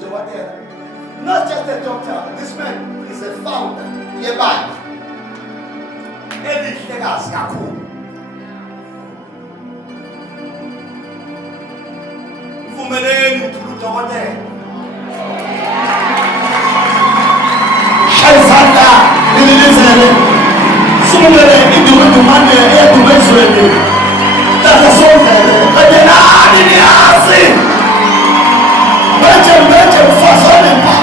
Not just a doctor, this man is a founder. Hereby. Every legacy cool. Fumeleni udokotela. Shayisanda lilizele. Sumele induku manje edumezweni. Tata sonzele. Badenani niyazi. Meje mfazane pa.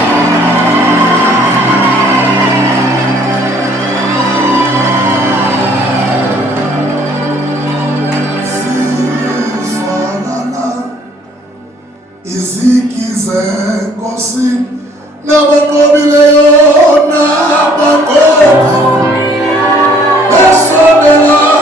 Izikize Nkosi nabakobileyo nabakobi besondela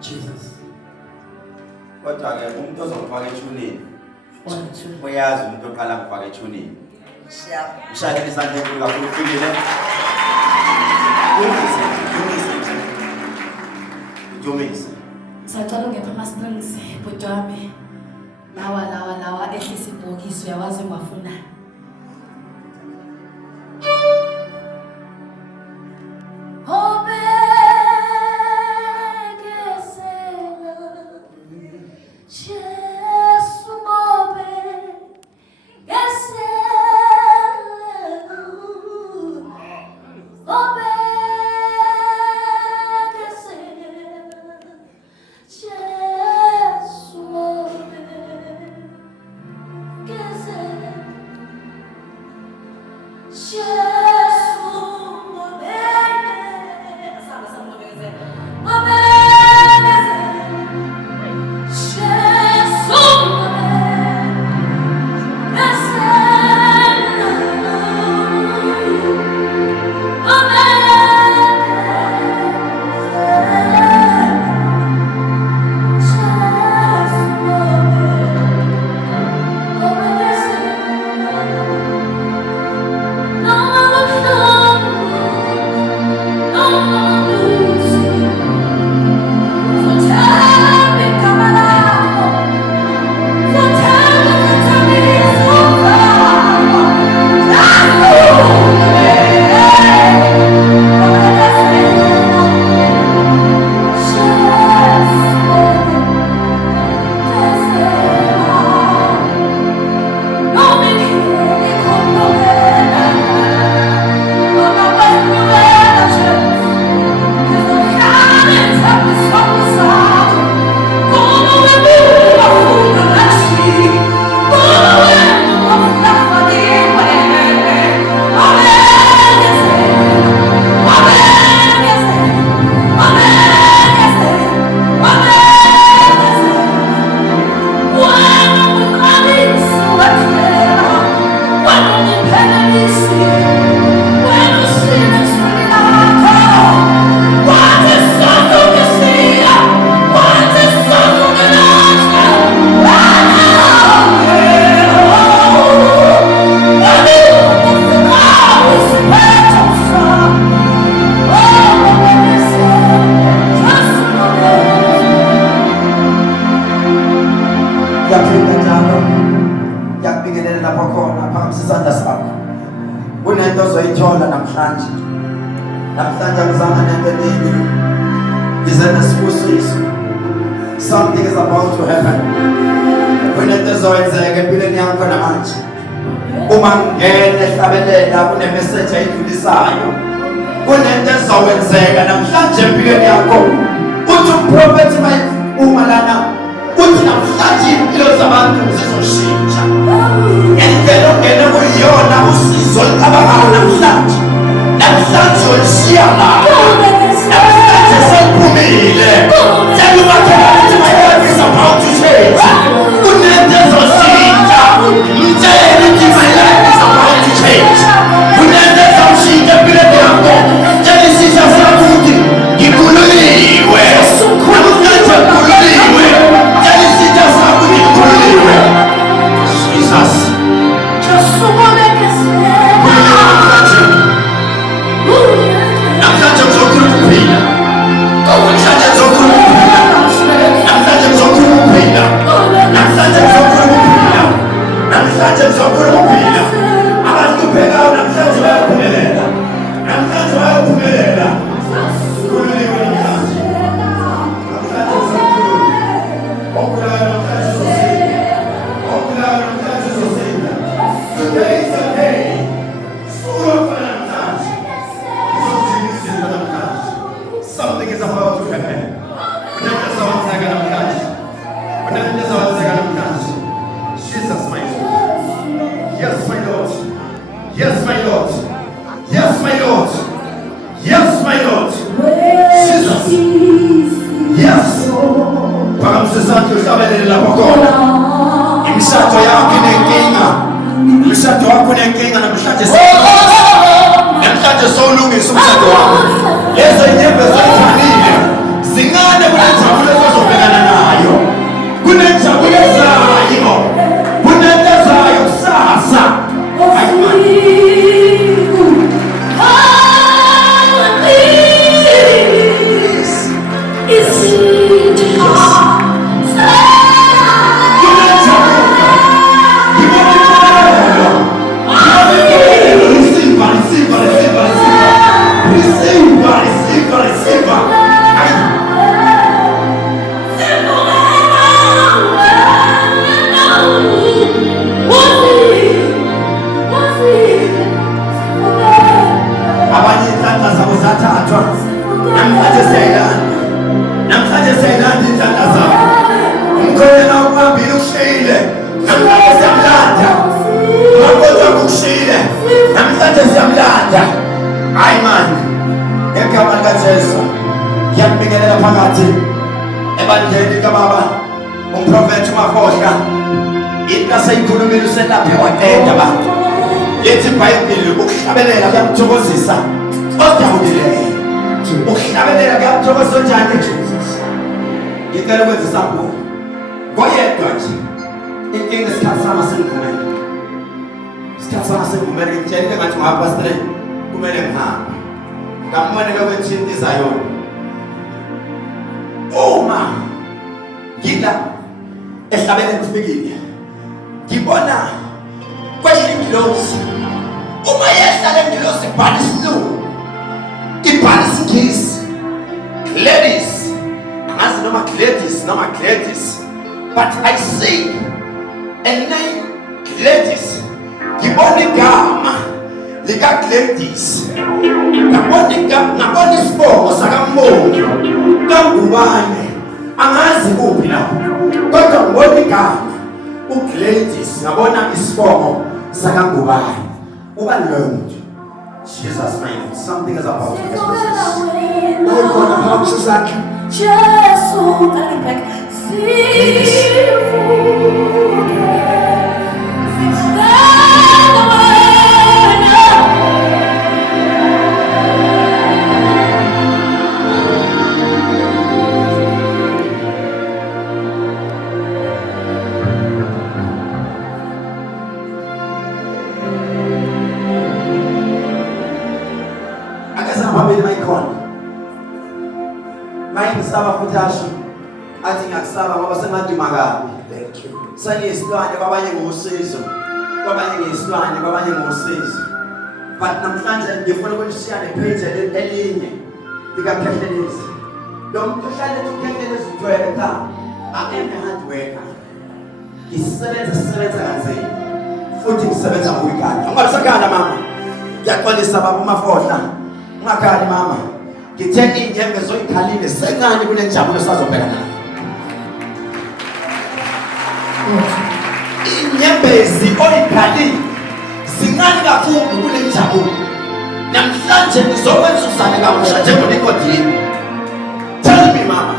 Jesus. Kodwa ke umuntu ozofaka ethuneni. Uyazi umuntu oqala ukufaka ethuneni. Ushayela isandla enkulu kakhulu ufikile. Ujomise. Sacala ungepha ama-springs bhuti wami. Lawa ehlisa ibhokisi uyawazi ungafuna. No. kunento ozoyithola namhlanje. Namhlanje ngizama nento eningi. Ngize nesibusiso. Something is about to happen. Kunento ezoyenzeka empilweni yakho namanje. Uma ngene ehlabelela kunemessage ayidlulisayo. Kunento ezowenzeka namhlanje empilweni yakho. Uthi umprofeti uma lana uthi namhlanje impilo zabantu zizoshintsha. Ngendlela ongena kuyona usizo licabangako namhlanje. Namhlanje ulishiya lapha. Namhlanje sekuphumile. Tell you what my life is about to change. Kunento ezoshintsha. Mtshela ukuthi my life is about to change. Kunento ezoshintsha empilweni yakho. Tshela isizwe sakho ukuthi ngikhululiwe. Namhlanje ngikhululiwe. Tshela isizwe sakho ukuthi ngikhululiwe. Jesus. Namhlanje ngizokhuluma ukuphila. Namhlanje ngizokhuluma ukuphila. Namhlanje ngizokhuluma ukuphila. Namhlanje ngizokhuluma ukuphila. Namhlanje ngizokhuluma ukuphila. Abahluphekayo namhlanje bayaphumelela. Namhlanje bayaphumelela. Khululiwe namhlanje. Namhlanje ngizokhuluma. Ogulayo namhlanje uzosinda. Ogulayo namhlanje uzosinda. Today is the day. Suka namhlanje. Uzosinda namhlanje. Something is about to happen. Kunento ezowenzeka namhlanje. Kunento ezowenzeka namhlanje. Jesus, my Lord. Yes, my Lord. Yes, my Lord. Yes, my Lord. Yes, my Lord. Jesus. Yes. Baka msesakhe uhlabelele lapho khona. Imishado yakho inenkinga. Imishado wakho inenkinga namhlanje. Namhlanje sowulungisa umshado wakho. Lezo inyembe zoyithanile. Zingane kunenjabulo ezozobhekana nayo. Kunenjabulo ezayo. Kunento ezayo kusasa. But I see a name Gladys. Gladys. Ngabona isibongo sakaMbongi. Kangubane. Angazi kuphi lapho. Kodwa ngibona igama uGladys. Ngabona isibongo sakaNgubane. Ubani loyo muntu? Jesus, man, something is about to happen. Ukhona phakathi sakhe. Jesu, kanibheka. Athi ngiyakusaba ngoba sengaduma kabi. Thank you. Saniyisilwane kwabanye ngosizo. Kwabanye ngesilwane kwabanye ngosizo. but namhlanje ngifuna ukuthi siyane page elinye likaKhethelezi. Lo muntu uhlale uKhethelezi ujwayele cha akekho hard worker. Ngisebenza kanzima futhi ngisebenza ngokuyikhanda. Ungalusakhala mama. Ngiyaxolisa baba uMafohla. Ungakhali mama. Ngithe inyembe zoyikhalile sencane kunenjabulo sazobhekana nayo. Inyembezi oyikhalile zincane kakhulu kunenjabulo. Namhlanje ngizokwenza usane kabusha njengonikodini. Tell me mama.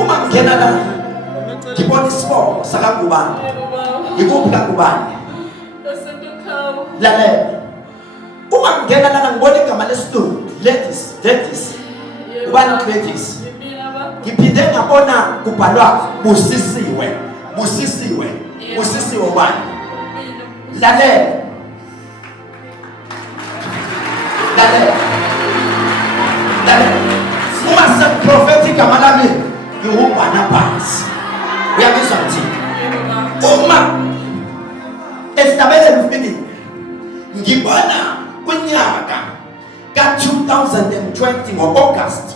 Uma ngena la ngibona isibongo sakaNgubane. Ikuphi kaNgubane? Lalela. Uma ngena la ngibona igama lesilungu, ladies. Ubani ladies? Ngiphinde ngabona kubhalwa Busisiwe ubani? Lalela. Uma prophetic amalami ngiwuBarnabas. Uyabizwa mthini? Uma estabele lufini ngibona kunyaka ka-2020 ngo-August.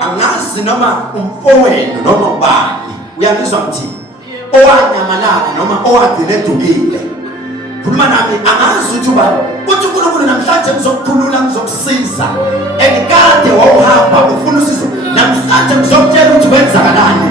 Angazi noma umfowenu noma ubani. Uyabizwa mthini? Owanyamalala noma owadile edukile. Khuluma nami angazi ukuthi ubani. Uthi uNkulunkulu namhlanje ngizokukhulula ngizokusiza. Ekade wawuhamba ufuna usizo. Namhlanje ngizokutshela ukuthi kwenzakalani.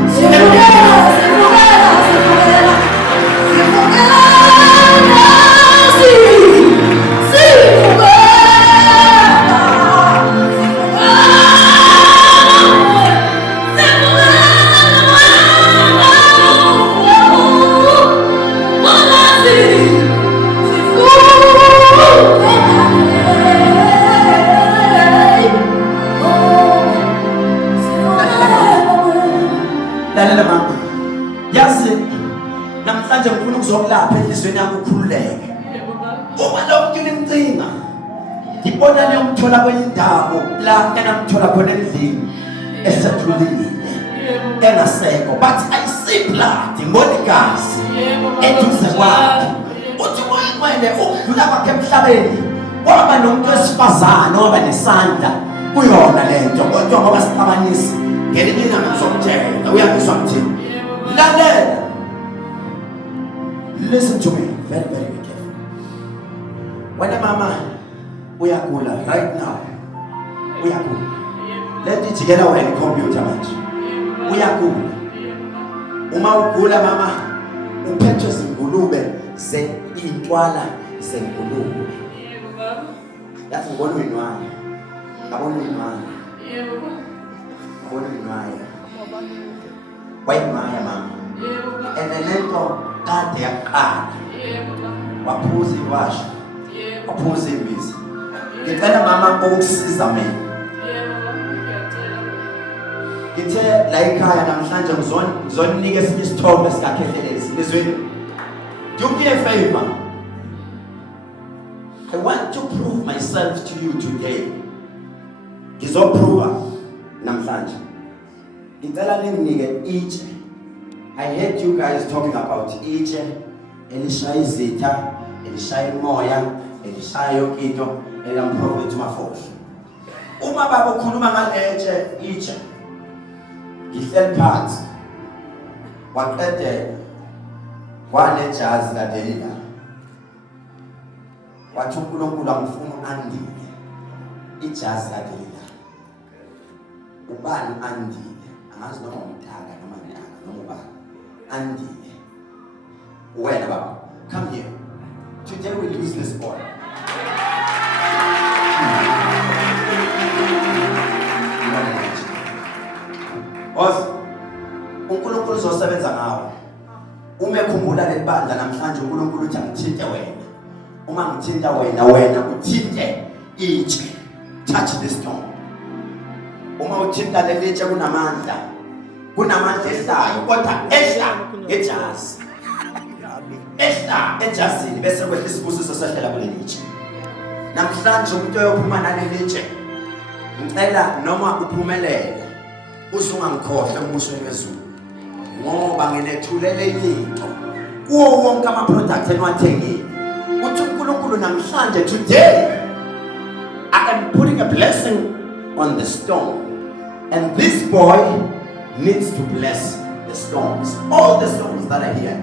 Lalela mama. Yazi namhlanje ngifuna ukuzokulapha enhlizweni yakho ukhululeke. Uma lo muntu nimcinga. Ngibona le umthola kwenye indawo la enamthola khona endlini esedlulile. Engasekho but I see blood ngibona igazi. Eduze kwakhe. Uthi moyimele ukudlula kwakhe emhlabeni. Kwaba nomuntu wesifazana oba nesandla kuyona lento kodwa ngoba sixabanisa ngelinye ilanga ngizokutshela uyabizwa mthini. Lalela. Listen to me very careful. Wena mama uyagula right now. Uyagula. Let ijikela wena computer manje. Uyagula. Uma ugula mama uphethwe zingulube zeintwala zengulube. Yazi ngibona uyinwaya. Ngabona uyinwaya. Ngabona uyinwaya. Wayinwaya mama. Lento kade yaqala. Waphuza iwasha. Waphuza imbiza. Ngicela mama ukusiza mina. Ngithe la ekhaya namhlanje ngizoninika esinye isithombe sikaKhethelezi. Nizwini? Do me a favor. I want to prove myself to you today. Ngizoprova namhlanje. Ngicela ninginike itshe. I heard you guys talking about itshe, elishaya izitha, elishaya imoya, elishaya yonke into elamprofethi uMafohla. Uma baba ukhuluma ngaletshe itshe. Ngihleli phansi. Waqedela. Wanejazi laDelila. Wathi uNkulunkulu angifuna andile. Ijazi laDelila. Ubani andile? Angazi noma umtaka noma nyaka noma ubani. Andile. Wena baba, come here. Today we use this boy. uNkulunkulu uzosebenza ngawe. Uma ekhumbula lebandla namhlanje uNkulunkulu uthi angithinte wena. Uma ngithinta wena uthinte itshe. Touch the stone. Uma uthinta lelitshe kunamandla ehlayo kodwa ehla ngejazi. Ehla ejazini bese kwehla isibusiso sehlela kulelitshe. Namhlanje umuntu oyophuma nalelitshe ngicela noma uphumelele uzungangikhohle umbusweni wezulu ngoba nginethulele into kuwo wonke ama-product eniwathengile uthi uNkulunkulu namhlanje today I am putting a blessing on the stone and this boy needs to bless the stones. All the stones that are here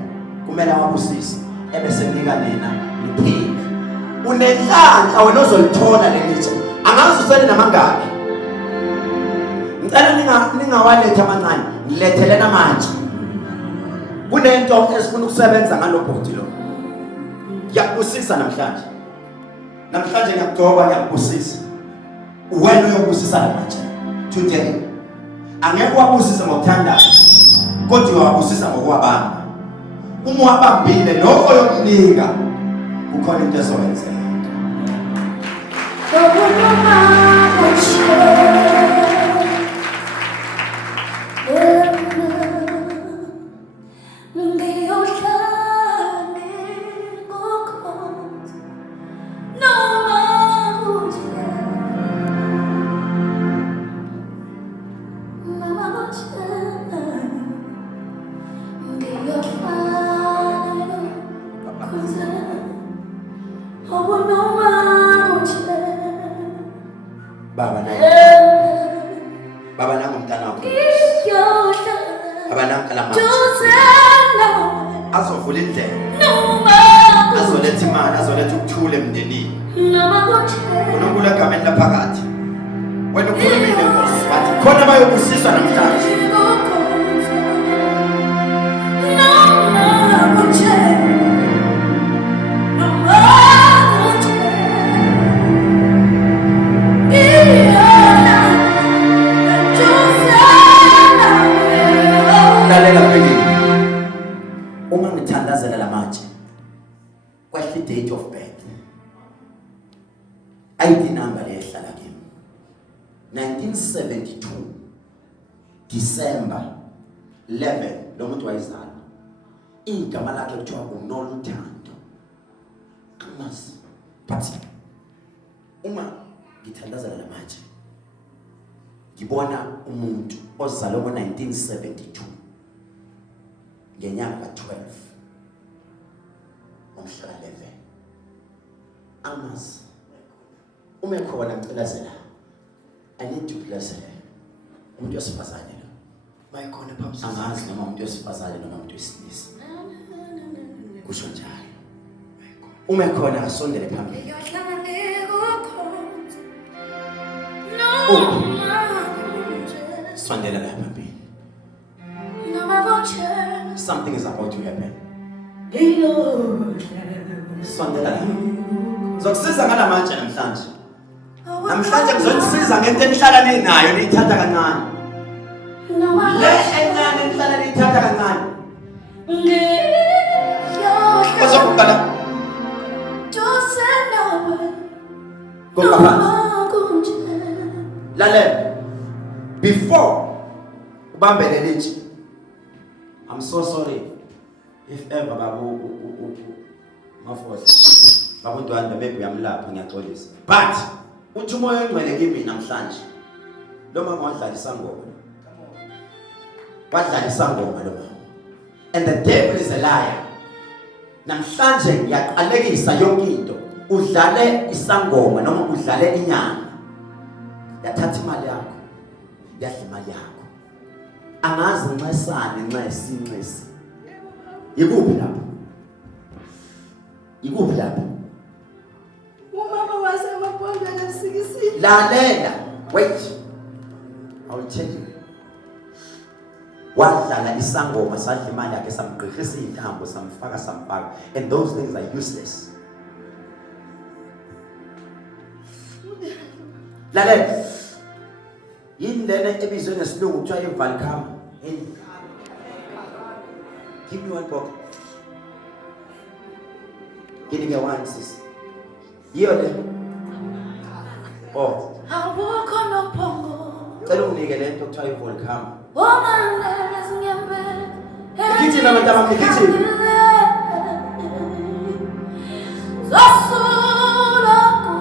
kumele wabusise ebese nika nina niphike. Unenhlanhla wena ozolithola lelithi angazi usele namangaki. Ngicela ningawaletha amancane nilethelena manje. Kunento esifuna ukusebenza ngalobhodi lo. Ngiyakubusisa namhlanje. Namhlanje ngiyakugcoba ngiyakubusisa. Wena uyobusisa manje. Today angeke wabusisa ngokuthandaza kodwa wabusisa ngokwabamba. Uma wabambile lokho yokunika kukhona into ezokwenzeka. Baba nangu mntana wakho. Baba nangu kalama. Azovula indlela. Azoletha imali, azoletha ukuthula emndenini. Unonkulu egameni laphakathi. Wena ukhulumile Nkosi bathi khona bayobusiswa namhlanje. Uma ngithandazela lamanje kwehla date of birth ID number lehlala kimi 1972 December 11 lo muntu wayizalwa igama lakhe kuthiwa uNoluthando Amos. But uma ngithandazela lamanje ngibona umuntu ozalwe ngo-1972 ngenyanga ka-12 umhla ka-11 Amos uma khona ngicela I need to bless her umuntu wesifazane lo mayikhona phambi angazi noma umuntu wesifazane noma umuntu wesilisa kusho njalo uma khona asondele phambili sondela la phambili. Something is about to happen. Sondela la. Zokusiza ngalamanje namhlanje. Namhlanje ngizonisiza ngento enihlala ninayo niyithatha kancane. Le encane enihlala niyithatha kancane. Uzokubhala. Lalela. Before ubambele lithi I'm so sorry if ever babu mafosi babuntu anda maybe uyamlapha ngiyaxolisa but uthi umoya ongcwele kimi namhlanje lo mama wadlalisa ngoma lo mama and the devil is a liar. Namhlanje ngiyaqalekisa yonke into udlale isangoma noma udlale inyanga yathatha imali yakho yadla imali yakho angazi nxesane nxa esinxesi yikuphi lapho umama wasemaphondo akasikisile lalela wait I will tell you wadlala isangoma sadla imali yakhe samgqirhisa intambo samfaka and those things are useless. Lalela indlela ebizwe ngesilungu kuthiwa ivalcam. Give me one box. Give me one sis. Yiyo le. Oh. awukho nophongo Cela unginike le nto kuthiwa ivalcam. omandla sinyambe Ngithi nabantu abamngithi Zasoloko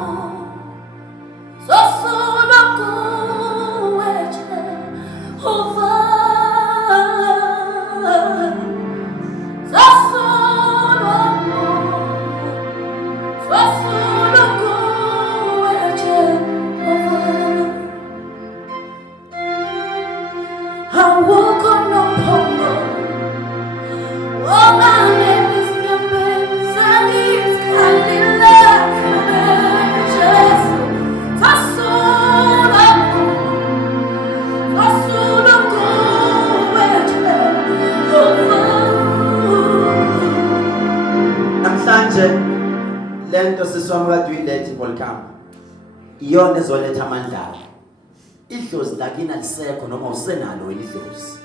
Lento siswamka duyilethi volcano iyona ezoletha amandla idlozi lakini alisekho noma usenalo wena idlozi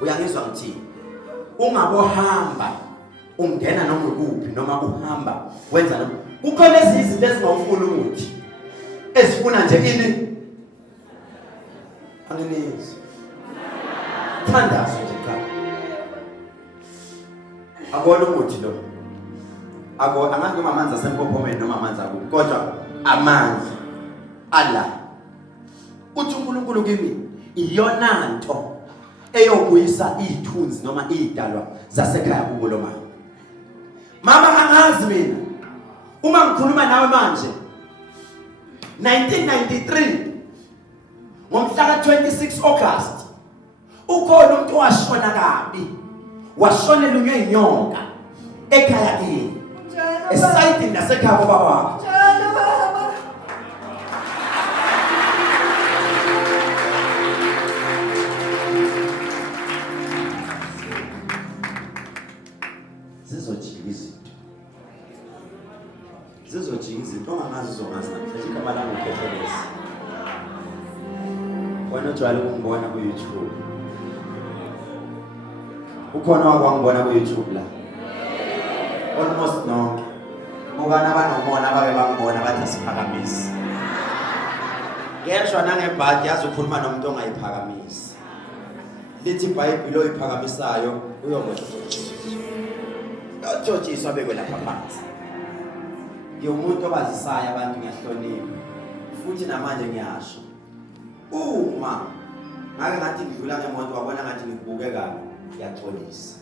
uyangizwa ngithini ungabohamba ungena noma ukuphi noma uhamba wenza noma kukhona izinto ezingawufuna ukuthi ezifuna nje ini angenizi thandazo nje cha akona ukuthi lo angathi noma amanzi asempophomeni noma amanzi akuphi kodwa amanzi ala uthi uNkulunkulu kimi iyona nto eyobuyisa izithunzi noma idalwa zasekhaya kubo lo mama angazi mina uma ngikhuluma nawe manje 1993 ngomhla ka26 August ukhona umuntu washona kabi washona elunywe inyoka ekhaya kini esayidini nasekhaya baba wakhe zizojika izinto ongangazi zongazi namhlanje igama lami ukhethelesi wena ujwayele ukungibona ku YouTube ukhona wakwangibona ku YouTube la almost nonke ukana abanomona babe bangibona bathi siphakamisi ngeshwa nangebhadi yazi ukhuluma nomuntu ongayiphakamisi lithi iBhayibheli oyiphakamisayo uyojotshiswa bekwe lapha phansi umuntu obazisaya abantu ngiyahlonipha futhi namanje ngiyasho uma ngake ngathi ngidlula ngemoto wabona ngathi ngibukeka ngiyaxolisa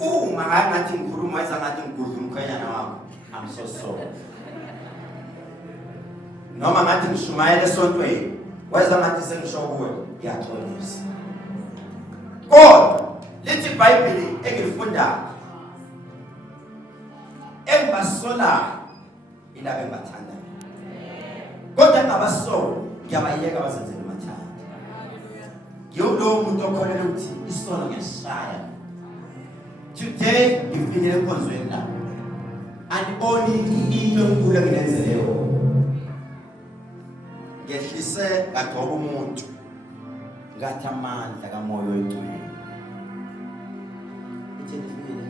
uma ngake ngathi ngikhuluma ngathi ngigudla umkhwenyana wakho I'm so sorry noma ngathi ngishumayela esontweni weza ngathi sengisho kuwe ngiyaxolisa kodwa lithi iBhayibheli engilifundayo engibasola indaba engibathanda kodwa ngabasolo ngiyabayeka abasenzele amathanda ngiyolo muntu okholela ukuthi isono ngiyashaya today ngifikele enkonzweni la andiboni into enkulu enginenzeleyo ngehlise ngagcoba umuntu ngathi amandla kamoya oyingcwele ithi ndifikile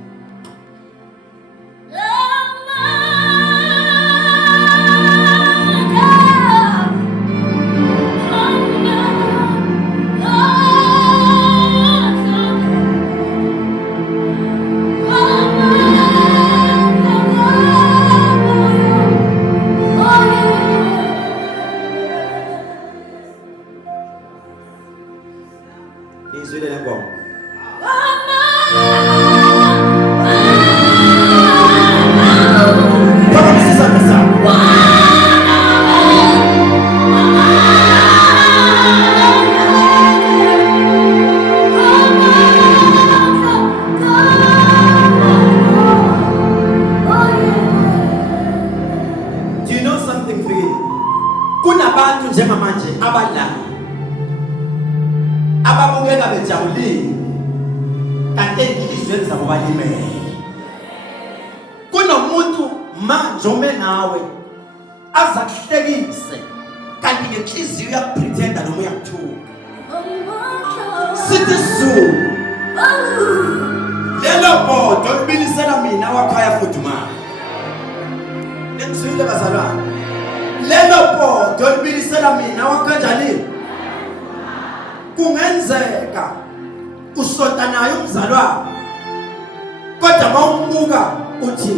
kungenzeka usota naye umzalwane kodwa mawumbuka uthi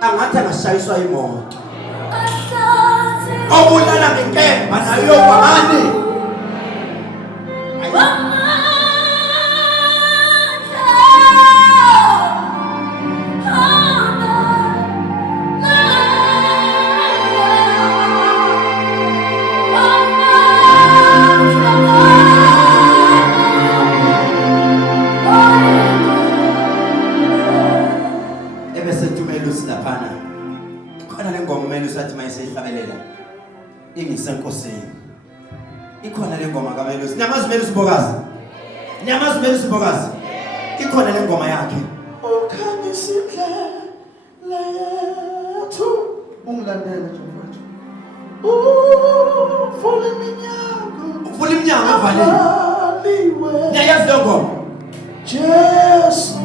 angathi angashayiswa imoto obulala ngenkemba nayo kwabani silaphana ikhona le ngoma kumele usathi mayisehlabelela ingisenkosini ikhona le ngoma kaMelusi niyamazi uMelusi Mbokazi niyamazi uMelusi Mbokazi ikhona le ngoma yakhe ukhanyisile layethu ungilandele nje mfowethu uvule iminyango avaliwe niyayazi le ngoma Jesu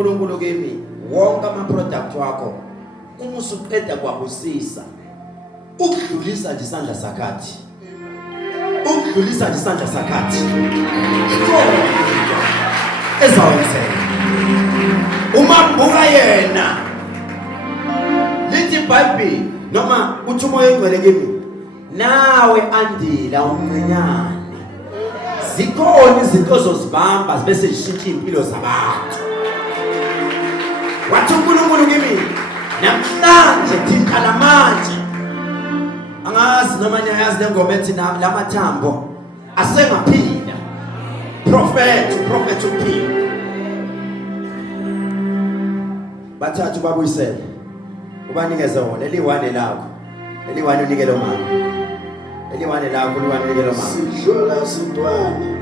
uNkulunkulu kimi wonke ama-product wakho uma usuqeda kwabusisa ukudlulisa nje isandla sakhathi ukudlulisa nje isandla sakhathi ezawenzeka uma mbuka yena lithi iBhayibheli noma uthi umoya engcwele kimi nawe andila umncinyane zikhona izinto ozozibamba bese zishintsha impilo zabantu wathi uNkulunkulu kimi namhlanje thina namanje angazi noma niyazi lengoma ethi lamathambo asengaphila prophet uphila bathathu babuyisele ubanikeze wona eliwane lakho eliwane unikele mama eliwane lakho eliwane unikele mama sidlula sintwana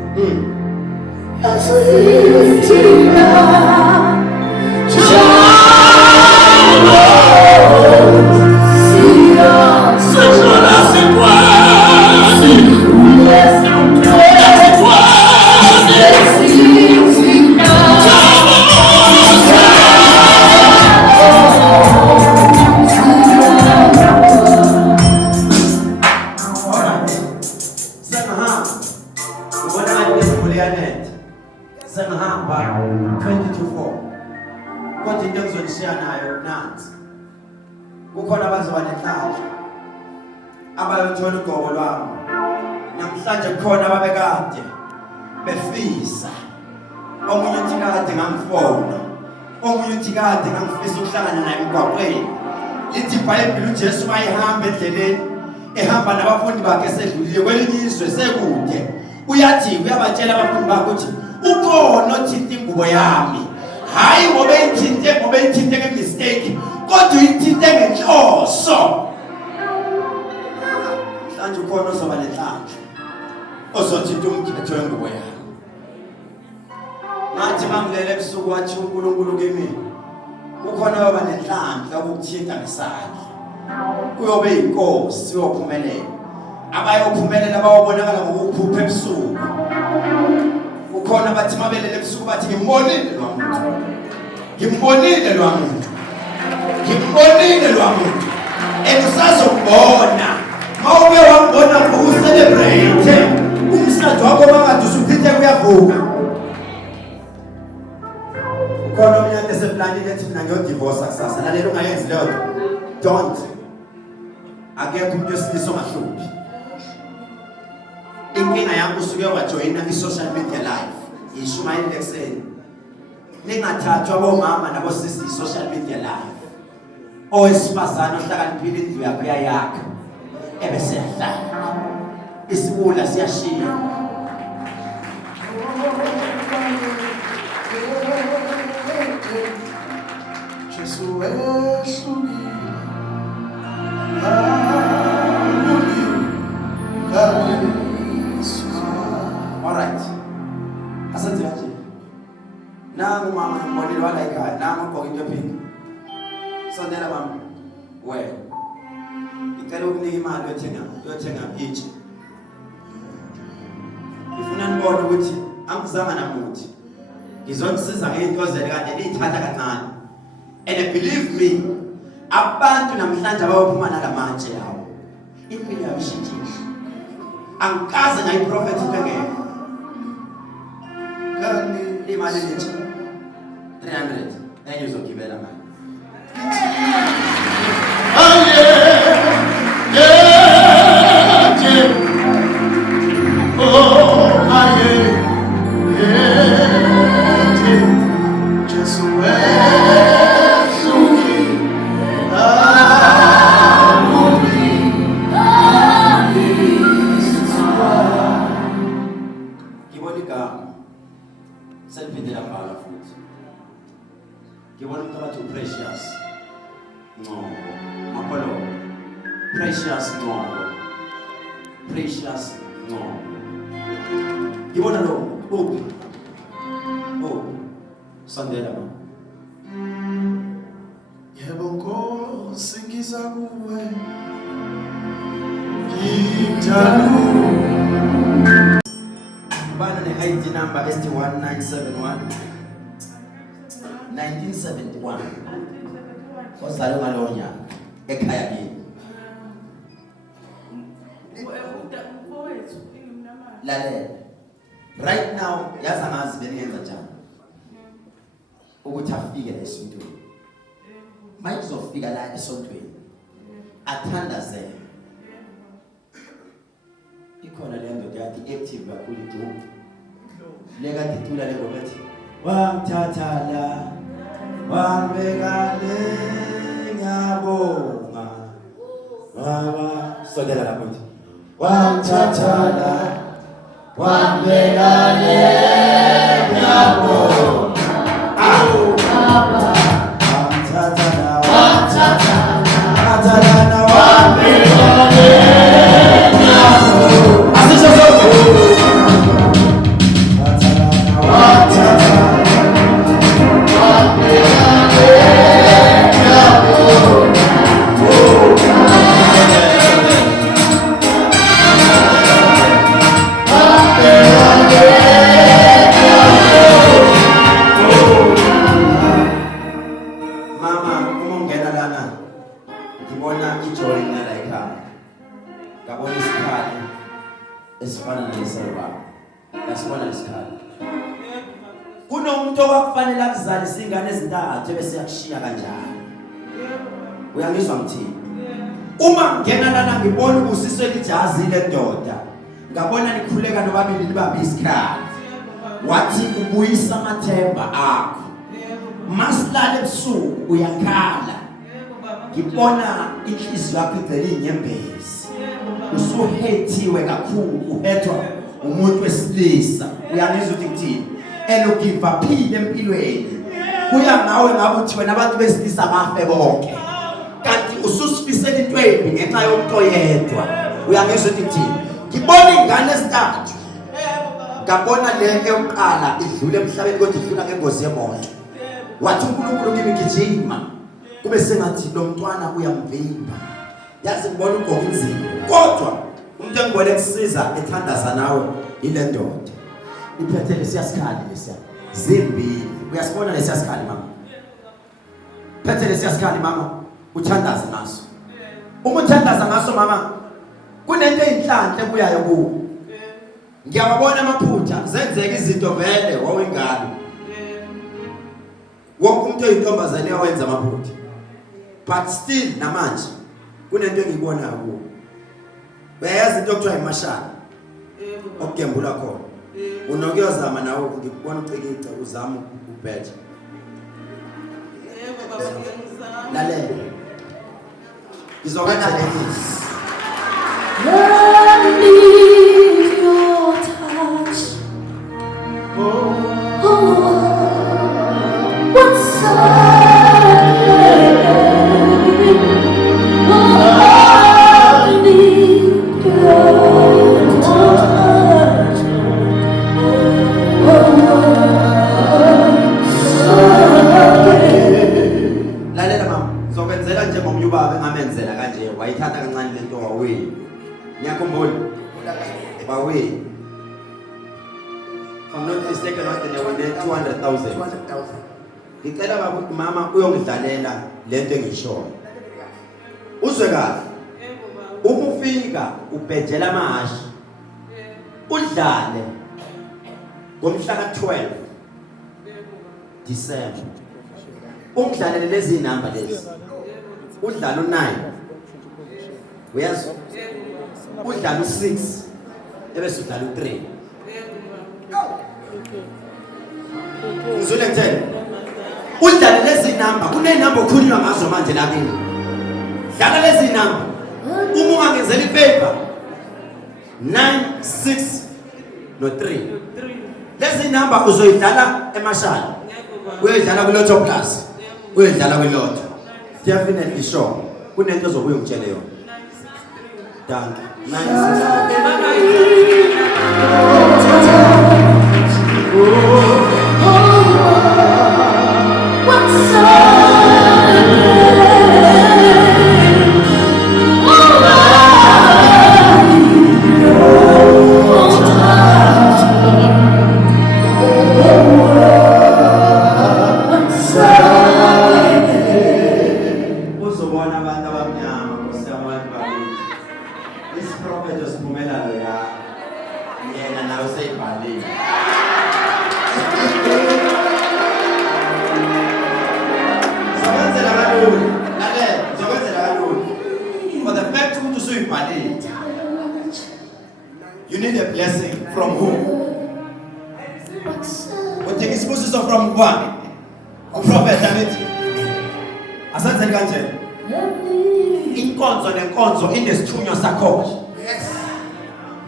sengihamba 2024 kodwa into engizonishaya nayo nansi kukhona abazoba nenhlanhla abayothola ugobo lwami namhlanje kukhona ababekade befisa omunye uthi kade ngamfona omunye uthi kade ngangifisa ukuhlangana naye emgwaqweni lithi iBhayibheli uJesu mayehamba endleleni ehamba nabafundi bakhe esedlulile kwelinye izwe sekude uyathi uyabatshela abafundi bakhe ukuthi ukhona othinta ingubo yami hayi ngoba ithinte ngemistake kodwa ithinte ngenhloso mhlanje ukhona ozoba nenhlanhla ozothinta umkhetho wengubo yami ngathi mangilele ebusuku wathi uNkulunkulu kimi kukhona baba nenhlanhla ukuthinta ngesandla uyobe inkosi uyophumelela abayophumelela bawobonakala ngokukhupha ebusuku. Ukhona bathi mabelele ebusuku bathi ngimbonile lo muntu. Ngimbonile lo muntu. Ngimbonile lo muntu. Usazobona. Mawube wambona ngokucelebrate. Umsado wakho mangade usuphinde kuyavuka. Ukhona umnyaka eseplanini ethi mina ngiyodivorce kusasa. Lalela ungayenzi leyo. Don't. Akekho umuntu wesilisa ongahluphi. Inkinga yakho usuke wajoyina i-social media live. Ishumayeli ekseni. Ningathathwa abomama nabosisi i-social media live. Owesifazana ohlakaniphile indlu yakho yayakha. Ebese yahlala. Isibula siyashiya. Jesu wehlukile. Alright. Asante kaje. Nangu mama mbonile wala ekhaya, nangu ugqoke into pink. Sondela mama. Wena. Ngicela ukunika imali yothenga itshi. Ngifuna nibone ukuthi angizanga namuthi. Ngizonisiza ngento ozele kade niyithatha kancane. And believe me, abantu namhlanje abayophuma nalamatshe yawo. Impilo yabo ishintshile. Angikaze ngayiprofethi into engekho. Kanti imali nje 300 enye uzogibela manje. Precious. No. Apollo. Precious. No. Precious. No. You want to know? Oh. Sunday. Yebo Nkosi ngiza kuwe. Ngithalu. Bana ne ID number ST1971. 1971. Ozalwe ngalowo nyaka ekhaya kini. Lalela. Right now yaza ngazi beniyenza njani. Ukuthi afike la esontweni. Manje uzofika la esontweni. Athandazele. Ikhona le ndoda yathi active kakhulu iJob. Leka ditula le ngobathi wamthathala wambekale ngiyabonga baba sondela lapho nje wamthathala wambekale ngiyabonga baba wamthathala wambekale ngiyabonga asisho kunomuntu okufanele akuzalise ingane ezintathu bese yakushiya kanjani. Uyangizwa ngithini? Uma ngena lana ngibona ubusiswe lijazi lendoda, ngabona nikhuleka nobabili libambe isikhathi. Wathi ubuyisa amathemba akho. Masilale ebusuku uyakhala. Ngibona inhliziyo yakho igcwele inyembezi. Usuhethiwe kakhulu, uhethwa umuntu wesilisa. Uyangizwa ukuthi ngithini? Elogivaphile empilweni. Kuya ngawe ngabe uthi wena abantu besilisa bafe bonke. Kanti ususifisela intwembi ngenxa yomuntu oyedwa. Uyangizwa ukuthi ngithini? Ngibona ingane ezintathu. Ngabona le eyokuqala idlule emhlabeni kodwa idlula ngengozi yemoto. Wathi uNkulunkulu kimi ngijima. Kube sengathi lo mntwana uyamvimba. Yazi ngibona ugqoka inzima. Kodwa umuntu engibone kusiza ethandaza nawe ile ndoda iphethe lesiyasikhali lesiya zimbili uyasibona lesiyasikhali mama phethe lesiyasikhali mama uthandaza ngaso uma uthandaza ngaso mama kunento eyinhlanhla ebuyayo kuwe ngiyabona amaphutha zenzeka izinto vele wawengalo wonke umuntu oyintombazane uyawenza amaphutha but still namanje kunento engiyibona kuwe bayazi into okuthiwa imashana okugembula khona unokuyozama nawe ngikubona ucikicca uzama ubheja lalela izokwenza lezi I need your touch. What's I need your touch. lalela mama zokwenzela nje ngomyubaba engamenzela kanje wayithatha kancane lento wawini ngiyakhumbula wawini I'm not mistaken they were 200,000 ngicela babuthi mama uyongidlalela lento engishoyo uzwe kahle uma ufika ubhejela amahashi udlale ngomhla ka12 December ungidlalele lezi number lezi udlala u9 uyazi udlala u6 ebese udlala u3 uzule ngithela udlala lezi number kunenumber okhulunywa ngazo manje la kimi dlala lezi number uma ungangenzela ipaper 9 6 no 3 lezi number uzoyidlala eMashali uyidlala kuLotto Plus uyidlala kwiLotto definitely sure kunento ozobuya ungitshele yona danke 9 uzobona abantu abamnyama kusabantu bakithi isiprofeto siphumelelo ya yena nawe seyibhalile zokwenzela kalula lalela zokwenzela kalula for the fact ukuthi usuyibhalile you need a blessing from whom uthenga isibusiso from kubani uprofeti anithi asenzeni kanje inkonzo nenkonzo inesithunywa sakho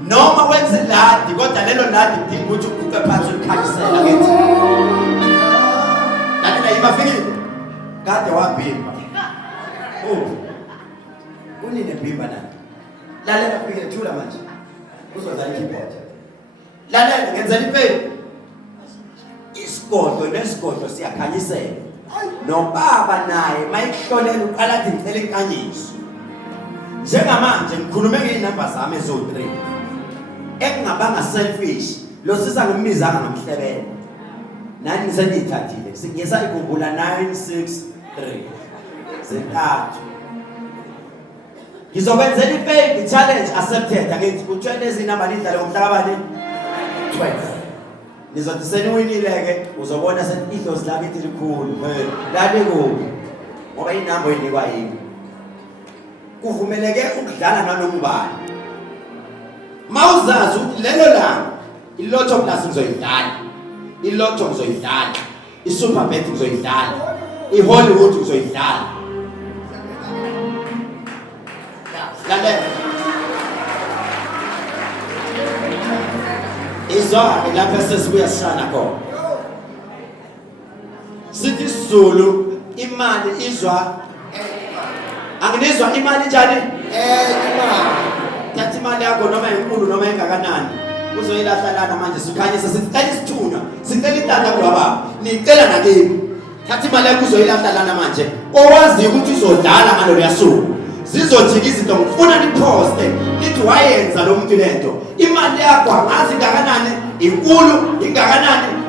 noma wenza ladi kodwa lelo ladi idinga ukuthi uguqe phansi ulikhanyisela ngithi lalela yibafikile kade wabhimba kunini ebhimba nani lalela fikile thula manje uzodlala ikeyboard lalela ngenzela impela isigodlo nesigodlo siyakhanyisela nobaba naye mayikuhlolela uqala athi ngicela inkanyiso njengamanje ngikhulume ngeinamba zami ezo3 ekungabanga selfish lo sisa ngimizanga ngamhlebela nani nisenithathile singiyesa ikhumbula 963 zethathu ngizokwenzela ifake challenge accepted angithi ku12 ezinamba nidlale ngomhla kabani 12 nizothi seniwinileke uzobona senidlozi lakithi likhulu lale kuphi ngoba inamba inikwa yini kuvumeleke ukudlala nanoma ubani mawuzazi ukuthi lelo langa iLotto Plus ngizoyidlala iLotto ngizoyidlala iSuperbet ngizoyidlala iHollywood ngizoyidlala lalela izwa lapha sesibuya sishana khona sithi Zulu imali izwa anginizwa imali njani imali thatha imali yakho noma inkulu noma engakanani uzoyilahlana manje sikhanyisa sicela isithunywa sicela itata kulwababa nicela nakini thatha imali yakho uzoyilahlana manje owazi ukuthi uzodlala ngalolu yasuku zizojika izinto ngifuna niphoste nithi wayenza lo muntu lento imali yakho angazi ingakanani inkulu ingakanani